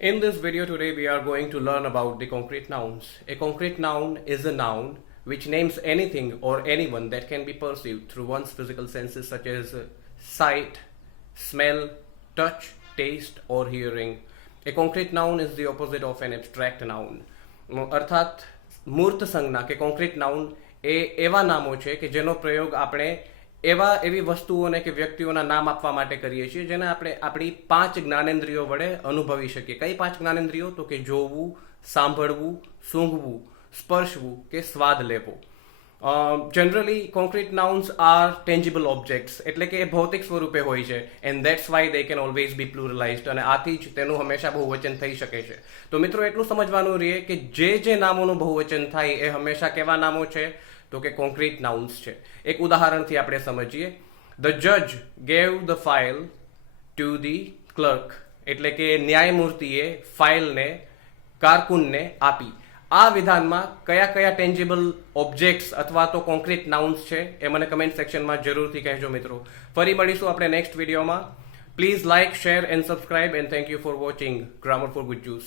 In this video today, we are going to learn about the concrete nouns. A concrete noun is a noun which names anything or anyone that can be perceived through one's physical senses such as sight, smell, touch, taste or hearing. A concrete noun is the opposite of an abstract noun. અર્થાત મૂર્ત સંજ્ઞા કે concrete noun એ એવા નામો છે કે જેનો પ્રયોગ આપણે એવી વસ્તુઓને કે વ્યક્તિઓના નામ આપવા માટે કરીએ છીએ જેને આપણે આપણી 5 જ્ઞાનેન્દ્રિયો વડે અનુભવી શકીએ. કઈ 5 જ્ઞાનેન્દ્રિયો? તો કે જોવું, સાંભળવું, સૂંઘવું, સ્પર્શવું કે સ્વાદ લેવો. Generally concrete nouns are tangible objects, એટલે કે એ ભૌતિક સ્વરૂપે હોય છે and that's why they can always be pluralized, અને આથી જ તેનું હંમેશા બહુવચન થઈ શકે છે. તો મિત્રો એટલું સમજવાનું રહે કે જે નામોનું બહુવચન થાય એ હંમેશા કેવા નામો છે? તો કે કોન્ક્રીટ નાઉન્સ છે. એક ઉદાહરણથી આપણે સમજીએ. ધ જજ gave the file to the clerk, એટલે કે ન્યાયમૂર્તિએ ફાઇલને કારકુનને આપી. આ વિધાનમાં કયા કયા ટેન્જિબલ ઓબ્જેક્ટ્સ અથવા તો કોન્ક્રીટ નાઉન્સ છે એ મને કમેન્ટ સેક્શનમાં જરૂરથી કહેજો મિત્રો. ફરી મળીશું આપણે નેક્સ્ટ વિડીયોમાં. Please like, share and subscribe and thank you for watching grammar for ગુજ્જુસ.